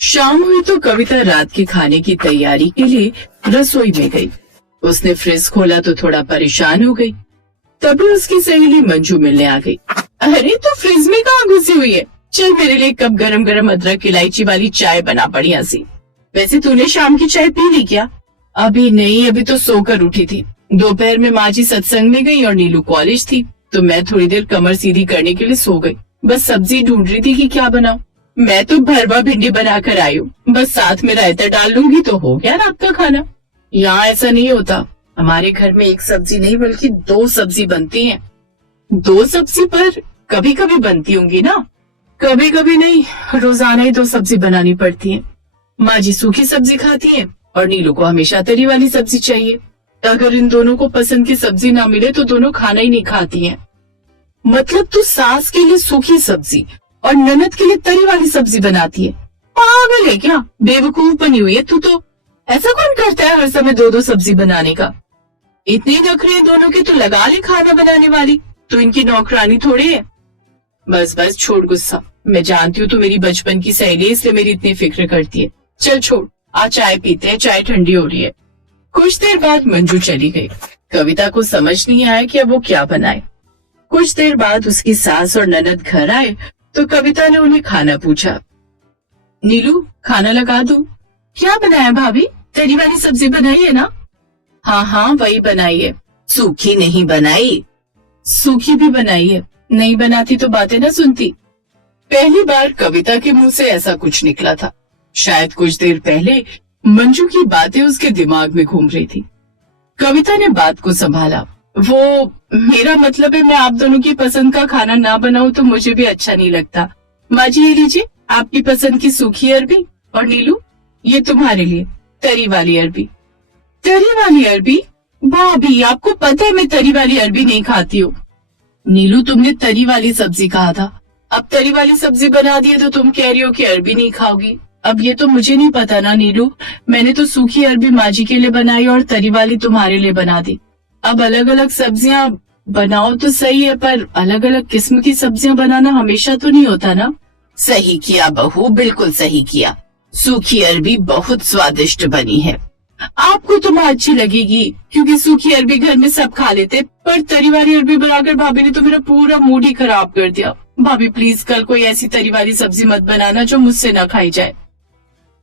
शाम हुई तो कविता रात के खाने की तैयारी के लिए रसोई में गई। उसने फ्रिज खोला तो थोड़ा परेशान हो गई। तभी उसकी सहेली मंजू मिलने आ गई। अरे तो फ्रिज में कहाँ घुसी हुई है? चल मेरे लिए कप गरम गरम अदरक इलायची वाली चाय बना बढ़िया सी। वैसे तूने शाम की चाय पी ली क्या? अभी नहीं, अभी तो सोकर उठी थी। दोपहर में माँ जी सत्संग में गई और नीलू कॉलेज थी, तो मैं थोड़ी देर कमर सीधी करने के लिए सो गई। बस सब्जी ढूंढ रही थी कि क्या बनाऊं। मैं तो भरवा भिंडी बनाकर आई हूँ, बस साथ में रायता डाल लूंगी तो हो गया रात का खाना। यहाँ ऐसा नहीं होता, हमारे घर में एक सब्जी नहीं बल्कि 2 सब्जी बनती हैं। 2 सब्जी पर कभी कभी बनती होंगी ना? कभी कभी नहीं, रोजाना ही 2 सब्जी बनानी पड़ती है। माँ जी सूखी सब्जी खाती है और नीलू को हमेशा तरी वाली सब्जी चाहिए। अगर इन दोनों को पसंद की सब्जी ना मिले तो दोनों खाना ही नहीं खाती हैं। मतलब तू सास के लिए सूखी सब्जी और ननद के लिए तरी वाली सब्जी बनाती है? पागल है क्या? बेवकूफ बनी हुई है तू तो। ऐसा कौन करता है हर समय 2-2 सब्जी बनाने का? इतनी नखरे दोनों के तो लगा ले खाना बनाने वाली, तू इनकी नौकरानी थोड़ी है। बस बस छोड़ गुस्सा, मैं जानती हूँ तू मेरी बचपन की सहेली है, इसलिए मेरी इतनी फिक्र करती है। चल छोड़, आज चाय पीते हैं, चाय ठंडी हो रही है। कुछ देर बाद मंजू चली गई। कविता को समझ नहीं आया कि अब वो क्या बनाए। कुछ देर बाद उसकी सास और ननद घर आए तो कविता ने उन्हें खाना पूछा। नीलू खाना लगा दूं? क्या बनाया भाभी? तरी वाली सब्जी बनाई है ना? हाँ हाँ वही बनाई है। सूखी नहीं बनाई? सूखी भी बनाई है। नहीं बनाती तो बातें ना सुनती। पहली बार कविता के मुंह से ऐसा कुछ निकला था। शायद कुछ देर पहले मंजू की बातें उसके दिमाग में घूम रही थी। कविता ने बात को संभाला। वो मेरा मतलब है, मैं आप दोनों की पसंद का खाना ना बनाऊं तो मुझे भी अच्छा नहीं लगता। माँ जी ये लीजिए आपकी पसंद की सूखी अरबी, और नीलू ये तुम्हारे लिए तरी वाली अरबी। तरी वाली अरबी? भाभी आपको पता है मैं तरी वाली अरबी नहीं खाती हूँ। नीलू तुमने तरी वाली सब्जी कहा था, अब तरी वाली सब्जी बना दी है तो तुम कह रही हो कि अरबी नहीं खाओगी। अब ये तो मुझे नहीं पता ना नीलू, मैंने तो सूखी अरबी माँ जी के लिए बनाई और तरी वाली तुम्हारे लिए बना दी। अब अलग अलग सब्जियां बनाओ तो सही है, पर अलग अलग किस्म की सब्जियां बनाना हमेशा तो नहीं होता ना। सही किया बहू, बिल्कुल सही किया। सूखी अरबी बहुत स्वादिष्ट बनी है। आपको तो अच्छी लगेगी क्योंकि सूखी अरबी घर में सब खा लेते, पर तरी वाली अरबी बनाकर भाभी ने तो मेरा पूरा मूड ही खराब कर दिया। भाभी प्लीज कल कोई ऐसी तरी वाली सब्जी मत बनाना जो मुझसे न खाई जाए।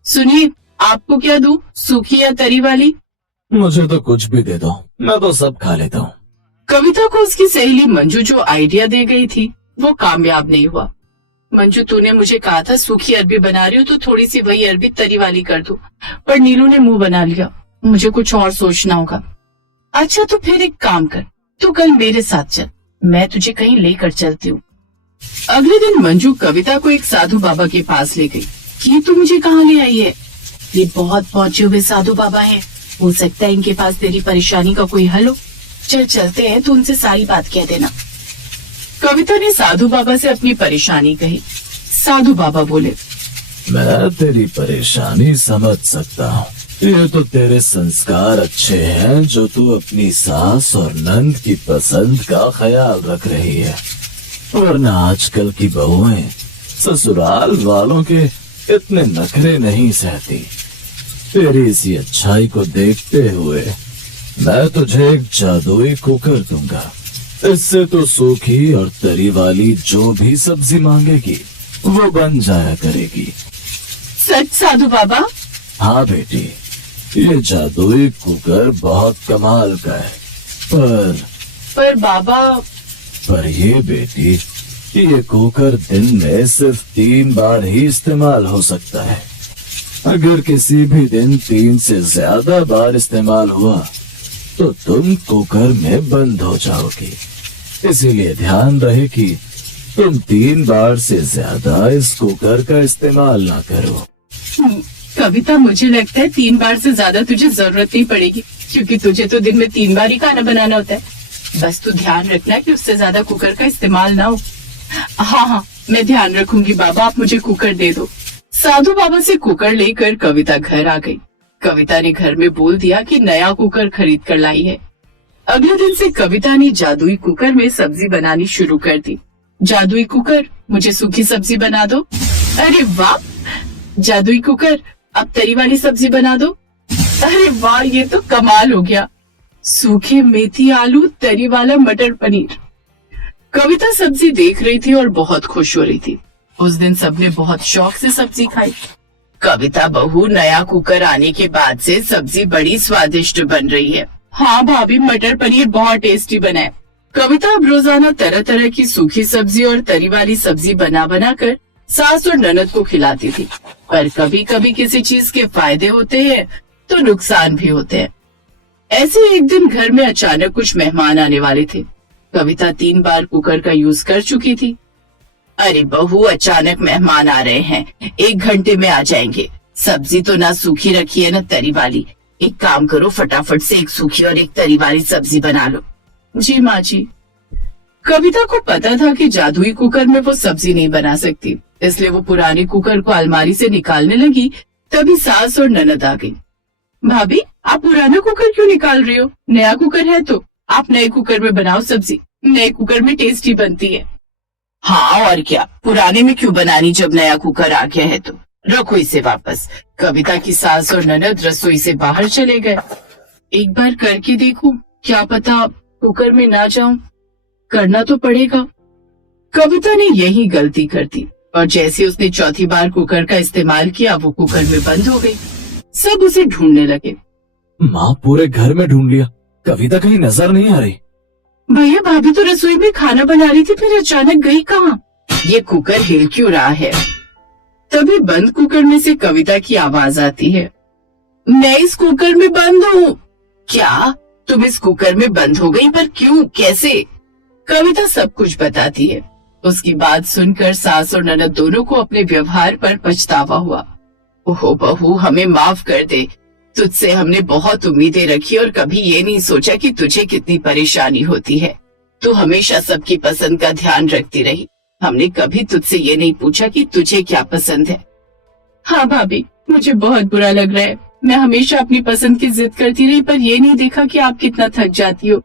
सुनिए आपको क्या दूं, सूखी या तरी वाली? मुझे तो कुछ भी दे दो, मैं तो सब खा लेता हूँ। कविता को उसकी सहेली मंजू जो आइडिया दे गई थी वो कामयाब नहीं हुआ। मंजू तूने मुझे कहा था सूखी अरबी बना रही हूँ तो थोड़ी सी वही अरबी तरी वाली कर दो, पर नीलू ने मुंह बना लिया। मुझे कुछ और सोचना होगा। अच्छा तो फिर एक काम कर, तू कल मेरे साथ चल, मैं तुझे कहीं लेकर चलती हूँ। अगले दिन मंजू कविता को एक साधु बाबा के पास ले गई। ये तू मुझे कहाँ ले आई है? ये बहुत पहुंचे हुए साधु बाबा है, हो सकता है इनके पास तेरी परेशानी का कोई हल हो। चल चलते हैं, तो उनसे सारी बात कह देना। कविता ने साधु बाबा से अपनी परेशानी कही। साधु बाबा बोले, मैं तेरी परेशानी समझ सकता हूँ। ये तो तेरे संस्कार अच्छे हैं जो तू अपनी सास और नंद की पसंद का ख्याल रख रही है, वरना आजकल की बहुएं ससुराल वालों के इतने नखरे नहीं सहती। तेरी इसी अच्छाई को देखते हुए मैं तुझे एक जादुई कुकर दूंगा। इससे तो सूखी और तरी वाली जो भी सब्जी मांगेगी वो बन जाया करेगी। सच साधु बाबा? हाँ बेटी, ये जादुई कुकर बहुत कमाल का है। पर बाबा। पर ये बेटी, ये कुकर दिन में सिर्फ 3 बार ही इस्तेमाल हो सकता है। अगर किसी भी दिन 3 से ज्यादा बार इस्तेमाल हुआ तो तुम कुकर में बंद हो जाओगी। इसीलिए ध्यान रहे कि तुम 3 बार से ज्यादा इस कुकर का इस्तेमाल ना करो। कविता मुझे लगता है 3 बार से ज्यादा तुझे जरूरत नहीं पड़ेगी, क्योंकि तुझे तो दिन में 3 बार ही खाना बनाना होता है। बस तू ध्यान रखना कि उससे ज्यादा कुकर का इस्तेमाल ना हो। हाँ हाँ मैं ध्यान रखूंगी बाबा, आप मुझे कुकर दे दो। साधु बाबा से कुकर लेकर कविता घर आ गई। कविता ने घर में बोल दिया कि नया कुकर खरीद कर लाई है। अगले दिन से कविता ने जादुई कुकर में सब्जी बनानी शुरू कर दी। जादुई कुकर, मुझे सूखी सब्जी बना दो। अरे वाह, जादुई कुकर, अब तरी वाली सब्जी बना दो। अरे वाह, ये तो कमाल हो गया। सूखे मेथी आलू तरी वाला मटर पनीर। कविता सब्जी देख रही थी और बहुत खुश हो रही थी। उस दिन सबने बहुत शौक से सब्जी खाई। कविता बहू, नया कुकर आने के बाद से सब्जी बड़ी स्वादिष्ट बन रही है। हाँ भाभी, मटर पनीर बहुत टेस्टी बना है। कविता अब रोजाना तरह तरह की सूखी सब्जी और तरी वाली सब्जी बना बना कर सास और ननद को खिलाती थी। पर कभी कभी किसी चीज के फायदे होते हैं तो नुकसान भी होते हैं। ऐसे एक दिन घर में अचानक कुछ मेहमान आने वाले थे। कविता 3 बार कुकर का यूज कर चुकी थी। अरे बहू, अचानक मेहमान आ रहे हैं, 1 घंटे में आ जाएंगे। सब्जी तो ना सूखी रखी है ना तरी वाली। एक काम करो, फटाफट से एक सूखी और एक तरी वाली सब्जी बना लो। जी माँ जी। कविता को पता था कि जादुई कुकर में वो सब्जी नहीं बना सकती, इसलिए वो पुराने कुकर को अलमारी से निकालने लगी। तभी सास और ननद आ गई। भाभी, आप पुराना कुकर क्यों निकाल रही हो? नया कुकर है तो आप नए कुकर में बनाओ सब्जी, नए कुकर में टेस्टी बनती है। हाँ और क्या, पुराने में क्यों बनानी जब नया कुकर आ गया है तो। रखो इसे वापस। कविता की सास और ननद रसोई से बाहर चले गए। एक बार करके देखूं, क्या पता कुकर में ना जाऊं। करना तो पड़ेगा। कविता ने यही गलती कर दी और जैसे उसने चौथी बार कुकर का इस्तेमाल किया, वो कुकर में बंद हो गई। सब उसे ढूंढने लगे। माँ, पूरे घर में ढूंढ लिया, कविता कहीं नजर नहीं आ रही। भैया, भाभी तो रसोई में खाना बना रही थी, फिर अचानक गई कहाँ? ये कुकर हिल क्यों रहा है? तभी बंद कुकर में से कविता की आवाज आती है। मैं इस कुकर में बंद हूँ। क्या तुम इस कुकर में बंद हो गई? पर क्यों, कैसे? कविता सब कुछ बताती है। उसकी बात सुनकर सास और ननद दोनों को अपने व्यवहार पर पछतावा हुआ। ओहो बहू, हमें माफ कर दे। तुझसे हमने बहुत उम्मीदें रखी और कभी ये नहीं सोचा कि तुझे कितनी परेशानी होती है। तू हमेशा सबकी पसंद का ध्यान रखती रही। हमने कभी तुझसे ये नहीं पूछा कि तुझे क्या पसंद है। हाँ भाभी, मुझे बहुत बुरा लग रहा है। मैं हमेशा अपनी पसंद की जिद करती रही, पर ये नहीं देखा कि आप कितना थक जाती हो।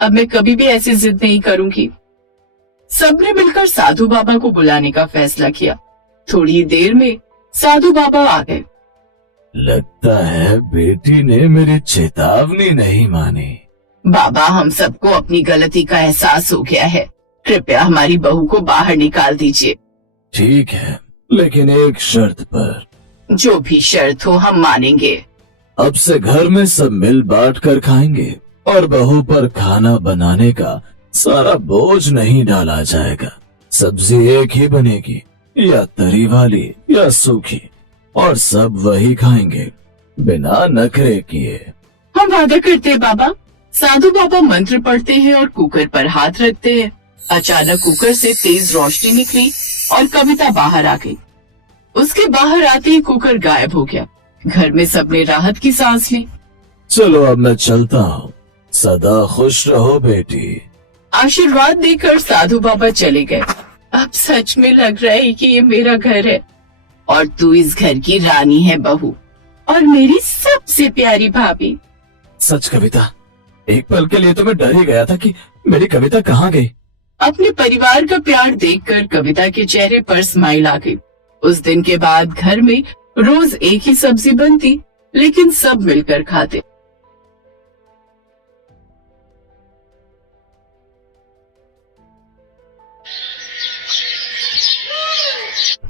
अब मैं कभी भी ऐसी जिद नहीं करूंगी। सबने मिलकर साधु बाबा को बुलाने का फैसला किया। थोड़ी देर में साधु बाबा आ गए। लगता है बेटी ने मेरी चेतावनी नहीं मानी। बाबा, हम सबको अपनी गलती का एहसास हो गया है। कृपया हमारी बहू को बाहर निकाल दीजिए। ठीक है, लेकिन एक शर्त पर। जो भी शर्त हो हम मानेंगे। अब से घर में सब मिल बांट कर खाएंगे और बहू पर खाना बनाने का सारा बोझ नहीं डाला जाएगा। सब्जी एक ही बनेगी, या तरी वाली या सूखी, और सब वही खाएंगे बिना नखरे किए। हम वादा करते हैं बाबा। साधु बाबा मंत्र पढ़ते हैं और कुकर पर हाथ रखते हैं। अचानक कुकर से तेज रोशनी निकली और कविता बाहर आ गई। उसके बाहर आते ही कुकर गायब हो गया। घर में सबने राहत की सांस ली। चलो अब मैं चलता हूँ, सदा खुश रहो बेटी। आशीर्वाद देकर साधु बाबा चले गए। अब सच में लग रहा है कि ये मेरा घर है और तू इस घर की रानी है बहू, और मेरी सबसे प्यारी भाभी। सच कविता, एक पल के लिए तो मैं डर ही गया था कि मेरी कविता कहाँ गई। अपने परिवार का प्यार देखकर कविता के चेहरे पर स्माइल आ गई। उस दिन के बाद घर में रोज एक ही सब्जी बनती, लेकिन सब मिलकर खाते।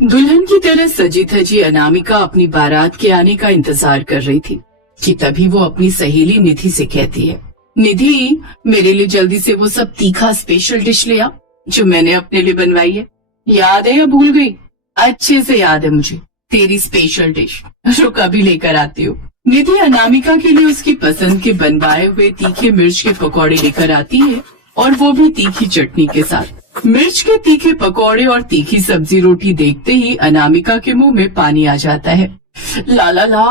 दुल्हन की तरह सजी धजी अनामिका अपनी बारात के आने का इंतजार कर रही थी कि तभी वो अपनी सहेली निधि से कहती है, निधि, मेरे लिए जल्दी से वो सब तीखा स्पेशल डिश ले आ जो मैंने अपने लिए बनवाई है। याद है या भूल गई? अच्छे से याद है मुझे, तेरी स्पेशल डिश। जो कभी लेकर आती हो। निधि अनामिका के लिए उसकी पसंद के बनवाए हुए तीखे मिर्च के पकौड़े लेकर आती है, और वो भी तीखी चटनी के साथ। मिर्च के तीखे पकौड़े और तीखी सब्जी रोटी देखते ही अनामिका के मुंह में पानी आ जाता है। ला ला ला,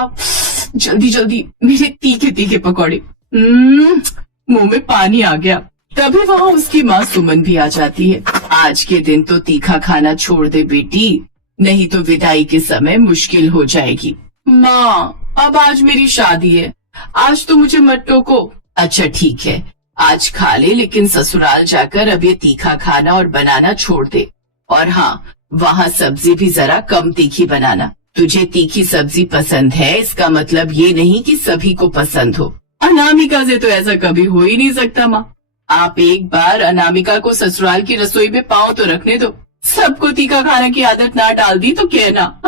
जल्दी जल्दी मेरे तीखे तीखे पकौड़े। मुंह में पानी आ गया। तभी वहाँ उसकी माँ सुमन भी आ जाती है। आज के दिन तो तीखा खाना छोड़ दे बेटी, नहीं तो विदाई के समय मुश्किल हो जाएगी। माँ, अब आज मेरी शादी है, आज तो मुझे मत टोको। अच्छा ठीक है, आज खा ले, लेकिन ससुराल जाकर अब ये तीखा खाना और बनाना छोड़ दे। और हाँ, वहाँ सब्जी भी जरा कम तीखी बनाना, तुझे तीखी सब्जी पसंद है इसका मतलब ये नहीं कि सभी को पसंद हो। अनामिका से तो ऐसा कभी हो ही नहीं सकता माँ। आप एक बार अनामिका को ससुराल की रसोई में पाँव तो रखने दो। सबको तीखा खाने की आदत ना डाल दी तो कहना।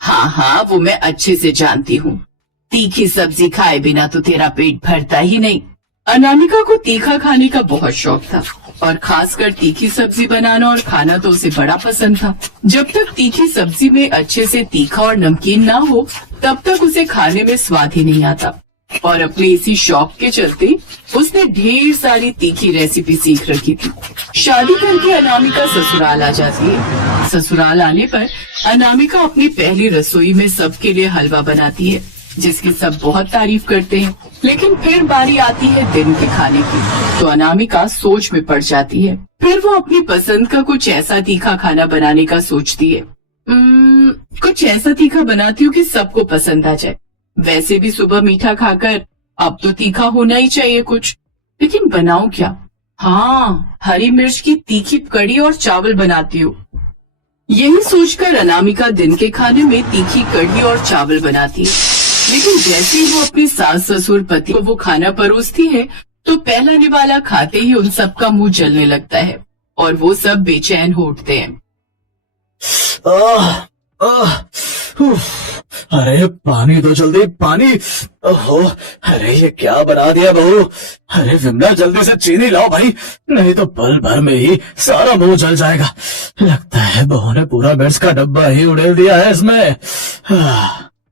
हाँ हाँ, वो मैं अच्छे से जानती हूँ। तीखी सब्जी खाए बिना तो तेरा पेट भरता ही नहीं। अनामिका को तीखा खाने का बहुत शौक था और खासकर तीखी सब्जी बनाना और खाना तो उसे बड़ा पसंद था। जब तक तीखी सब्जी में अच्छे से तीखा और नमकीन ना हो तब तक उसे खाने में स्वाद ही नहीं आता। और अपने इसी शौक के चलते उसने ढेर सारी तीखी रेसिपी सीख रखी थी। शादी करके अनामिका ससुराल आ जाती है। ससुराल आने पर अनामिका अपनी पहली रसोई में सबके लिए हलवा बनाती है जिसकी सब बहुत तारीफ करते हैं। लेकिन फिर बारी आती है दिन के खाने की तो अनामिका सोच में पड़ जाती है। फिर वो अपनी पसंद का कुछ ऐसा तीखा खाना बनाने का सोचती है। कुछ ऐसा तीखा बनाती हूँ कि सबको पसंद आ जाए। वैसे भी सुबह मीठा खाकर अब तो तीखा होना ही चाहिए कुछ, लेकिन बनाऊं क्या? हाँ, हरी मिर्च की तीखी कड़ी और चावल बनाती हूँ। यही सोचकर अनामिका दिन के खाने में तीखी कड़ी और चावल बनाती है। लेकिन जैसे ही वो अपने सास ससुर पति को वो खाना परोसती है तो पहला निवाला खाते ही उन सबका मुंह जलने लगता है और वो सब बेचैन हो उठते हैं। अरे पानी दो जल्दी, पानी। ओहो, अरे ये क्या बना दिया बहू। अरे विमला जल्दी से चीनी लाओ भाई, नहीं तो पल भर में ही सारा मुंह जल जाएगा। लगता है बहू ने पूरा मिर्च का डब्बा ही उड़ेल दिया है इसमें।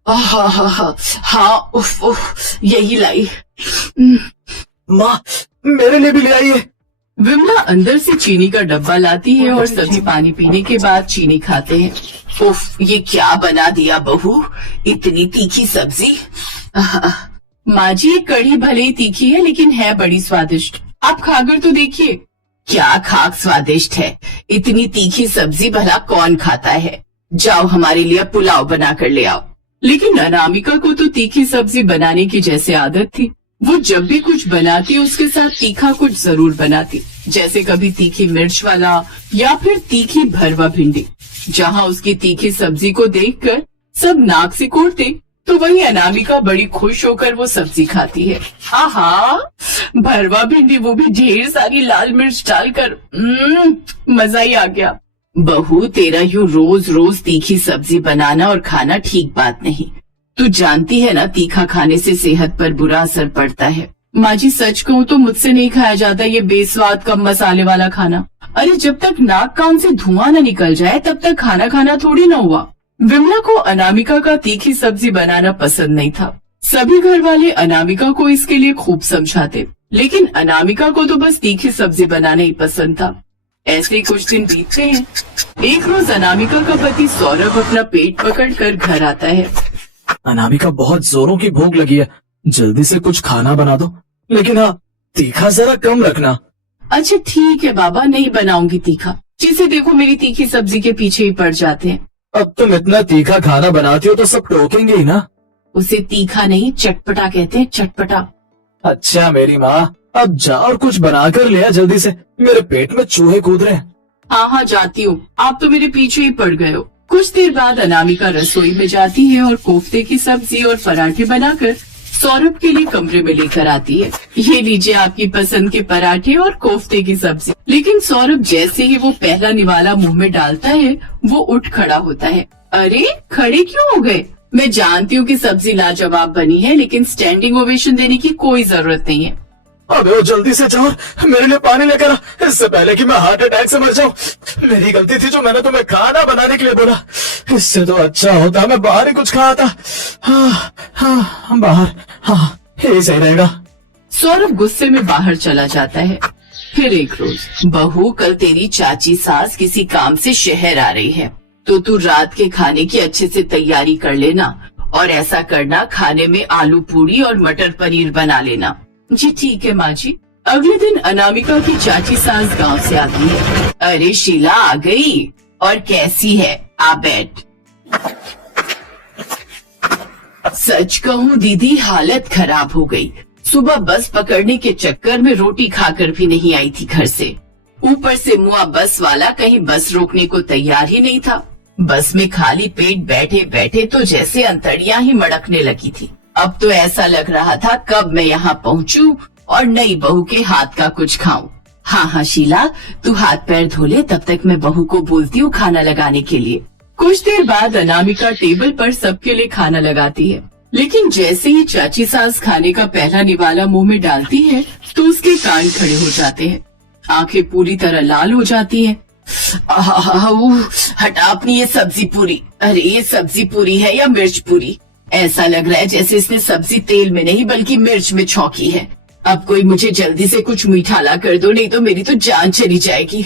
हाँ, उफ, यही लाई। माँ, मेरे लिए भी ले आइए। विमला अंदर से चीनी का डब्बा लाती है और सभी पानी पीने के बाद चीनी खाते हैं। उफ, ये क्या बना दिया बहू, इतनी तीखी सब्जी। माँ जी, ये कढ़ी भले ही तीखी है लेकिन है बड़ी स्वादिष्ट। आप खाकर तो देखिए। क्या खाक स्वादिष्ट है, इतनी तीखी सब्जी भला कौन खाता है। जाओ हमारे लिए पुलाव बना कर ले आओ। लेकिन अनामिका को तो तीखी सब्जी बनाने की जैसे आदत थी। वो जब भी कुछ बनाती उसके साथ तीखा कुछ जरूर बनाती, जैसे कभी तीखी मिर्च वाला या फिर तीखी भरवा भिंडी। जहाँ उसकी तीखी सब्जी को देखकर सब नाक सिकोड़ते तो वही अनामिका बड़ी खुश होकर वो सब्जी खाती है। आहा, भरवा भिंडी, वो भी ढेर सारी लाल मिर्च डालकर। मजा ही आ गया। बहू, तेरा यूं रोज रोज तीखी सब्जी बनाना और खाना ठीक बात नहीं। तू जानती है ना, तीखा खाने से सेहत पर बुरा असर पड़ता है। माँ जी, सच कहूँ तो मुझसे नहीं खाया जाता ये बेस्वाद कम मसाले वाला खाना। अरे जब तक नाक कान से धुआं न निकल जाए तब तक खाना खाना थोड़ी न हुआ। विमला को अनामिका का तीखी सब्जी बनाना पसंद नहीं था। सभी घर वाले अनामिका को इसके लिए खूब समझाते, लेकिन अनामिका को तो बस तीखी सब्जी बनाना ही पसंद था। ऐसे कुछ दिन बीतते हैं। एक रोज अनामिका का पति सौरभ अपना पेट पकड़कर घर आता है। अनामिका, बहुत जोरों की भूख लगी है, जल्दी से कुछ खाना बना दो, लेकिन हाँ, तीखा जरा कम रखना। अच्छा ठीक है बाबा, नहीं बनाऊंगी तीखा। जिसे देखो मेरी तीखी सब्जी के पीछे ही पड़ जाते हैं। अब तुम इतना तीखा खाना बनाती हो तो सब टोकेंगे ही ना। उसे तीखा नहीं चटपटा कहते हैं, चटपटा। अच्छा मेरी माँ, अब जा और कुछ बनाकर ले आ जल्दी से, मेरे पेट में चूहे कूद रहे हैं। हाँ, जाती हूँ, आप तो मेरे पीछे ही पड़ गए हो। कुछ देर बाद अनामिका रसोई में जाती है और कोफ्ते की सब्जी और पराठे बनाकर सौरभ के लिए कमरे में लेकर आती है। ये लीजिए आपकी पसंद के पराठे और कोफ्ते की सब्जी। लेकिन सौरभ जैसे ही वो पहला निवाला मुंह में डालता है वो उठ खड़ा होता है। अरे खड़े क्यों हो गए? मैं जानती हूँ कि सब्जी लाजवाब बनी है, लेकिन स्टैंडिंग ओवेशन देने की कोई जरूरत नहीं है। अबे वो जल्दी से जाओ, मेरे लिए पानी लेकर आ, इससे पहले कि मैं हार्ट अटैक से मर जाऊं। मेरी गलती थी जो मैंने तुम्हें खाना बनाने के लिए बोला। इससे तो अच्छा होता मैं बाहर ही कुछ खाया था। हाँ, बाहर, हाँ, यही सही रहेगा। सौरभ गुस्से में बाहर चला जाता है। फिर एक रोज, बहू, कल तेरी चाची सास किसी काम से शहर आ रही है, तो तू रात के खाने की अच्छे से तैयारी कर लेना और ऐसा करना, खाने में आलू पूरी और मटर पनीर बना लेना। जी ठीक है माँ जी। अगले दिन अनामिका की चाची सास गांव से आती है। अरे शीला आ गई, और कैसी है? आ बैठ। सच कहूँ दीदी, हालत खराब हो गई। सुबह बस पकड़ने के चक्कर में रोटी खाकर भी नहीं आई थी घर से। ऊपर से मुआ बस वाला कहीं बस रोकने को तैयार ही नहीं था। बस में खाली पेट बैठे बैठे तो जैसे अंतड़ियां ही मड़कने लगी थी। अब तो ऐसा लग रहा था कब मैं यहाँ पहुँचूं और नई बहू के हाथ का कुछ खाऊं। हाँ हाँ शीला, तू हाथ पैर धो ले, तब तक मैं बहू को बोलती हूँ खाना लगाने के लिए। कुछ देर बाद अनामिका टेबल पर सबके लिए खाना लगाती है, लेकिन जैसे ही चाची सास खाने का पहला निवाला मुंह में डालती है तो उसके कान खड़े हो जाते हैं, आंखें पूरी तरह लाल हो जाती हैं। हटा अपनी ये सब्जी पूरी। अरे ये सब्जी पूरी है या मिर्च पूरी? ऐसा लग रहा है जैसे इसने सब्जी तेल में नहीं बल्कि मिर्च में छौंकी है। अब कोई मुझे जल्दी से कुछ मीठा ला कर दो, नहीं तो मेरी तो जान चली जाएगी।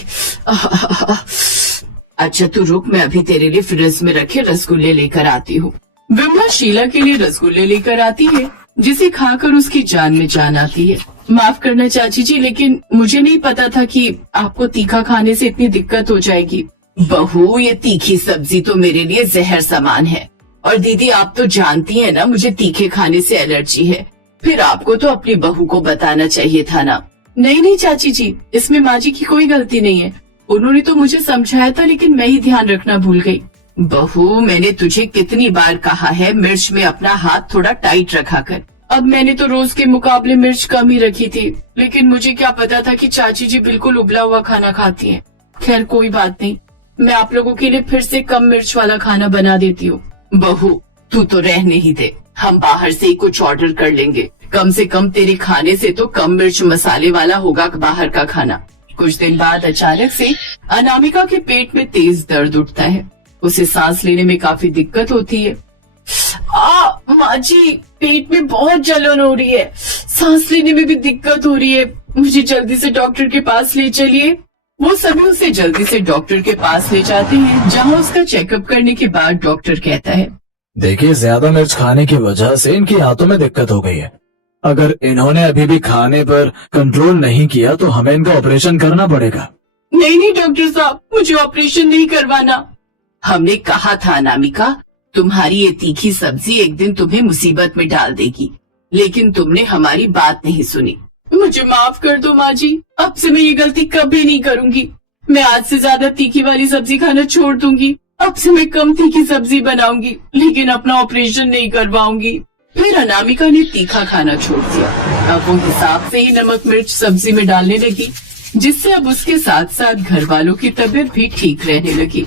अच्छा तू रुक, मैं अभी तेरे लिए फ्रिज में रखे रसगुल्ले लेकर आती हूँ। विमला शीला के लिए रसगुल्ले लेकर आती है, जिसे खाकर उसकी जान में जान आती है। माफ करना चाची जी, लेकिन मुझे नहीं पता था कि आपको तीखा खाने से इतनी दिक्कत हो जाएगी। बहू, ये तीखी सब्जी तो मेरे लिए जहर समान है, और दीदी आप तो जानती हैं ना मुझे तीखे खाने से एलर्जी है। फिर आपको तो अपनी बहू को बताना चाहिए था ना। नहीं नहीं चाची जी, इसमें माँ जी की कोई गलती नहीं है, उन्होंने तो मुझे समझाया था, लेकिन मैं ही ध्यान रखना भूल गई। बहू, मैंने तुझे कितनी बार कहा है मिर्च में अपना हाथ थोड़ा टाइट रखा कर। अब मैंने तो रोज के मुकाबले मिर्च कम ही रखी थी, लेकिन मुझे क्या पता था कि चाची जी बिल्कुल उबला हुआ खाना खाती हैं। खैर कोई बात नहीं, मैं आप लोगों के लिए फिर से कम मिर्च वाला खाना बना देती हूँ। बहू तू तो रहने ही दे, हम बाहर से ही कुछ ऑर्डर कर लेंगे। कम से कम तेरे खाने से तो कम मिर्च मसाले वाला होगा बाहर का खाना। कुछ दिन बाद अचानक से अनामिका के पेट में तेज दर्द उठता है, उसे सांस लेने में काफी दिक्कत होती है। माँ जी, पेट में बहुत जलन हो रही है, सांस लेने में भी दिक्कत हो रही है, मुझे जल्दी से डॉक्टर के पास ले चलिए। वो सभी उसे जल्दी से डॉक्टर के पास ले जाते हैं, जहाँ उसका चेकअप करने के बाद डॉक्टर कहता है, देखिए ज्यादा मिर्च खाने की वजह से इनकी आंतों में दिक्कत हो गई है। अगर इन्होंने अभी भी खाने पर कंट्रोल नहीं किया तो हमें इनका ऑपरेशन करना पड़ेगा। नहीं नहीं डॉक्टर साहब, मुझे ऑपरेशन नहीं करवाना। हमने कहा था अनामिका, तुम्हारी ये तीखी सब्जी एक दिन तुम्हें मुसीबत में डाल देगी, लेकिन तुमने हमारी बात नहीं सुनी। मुझे माफ कर दो माँ जी, अब से मैं ये गलती कभी नहीं करूंगी। मैं आज से ज्यादा तीखी वाली सब्जी खाना छोड़ दूंगी। अब से मैं कम तीखी सब्जी बनाऊंगी, लेकिन अपना ऑपरेशन नहीं करवाऊंगी। फिर अनामिका ने तीखा खाना छोड़ दिया। अब वो हिसाब से ही नमक मिर्च सब्जी में डालने लगी, जिससे अब उसके साथ साथ घर वालों की तबीयत भी ठीक रहने लगी।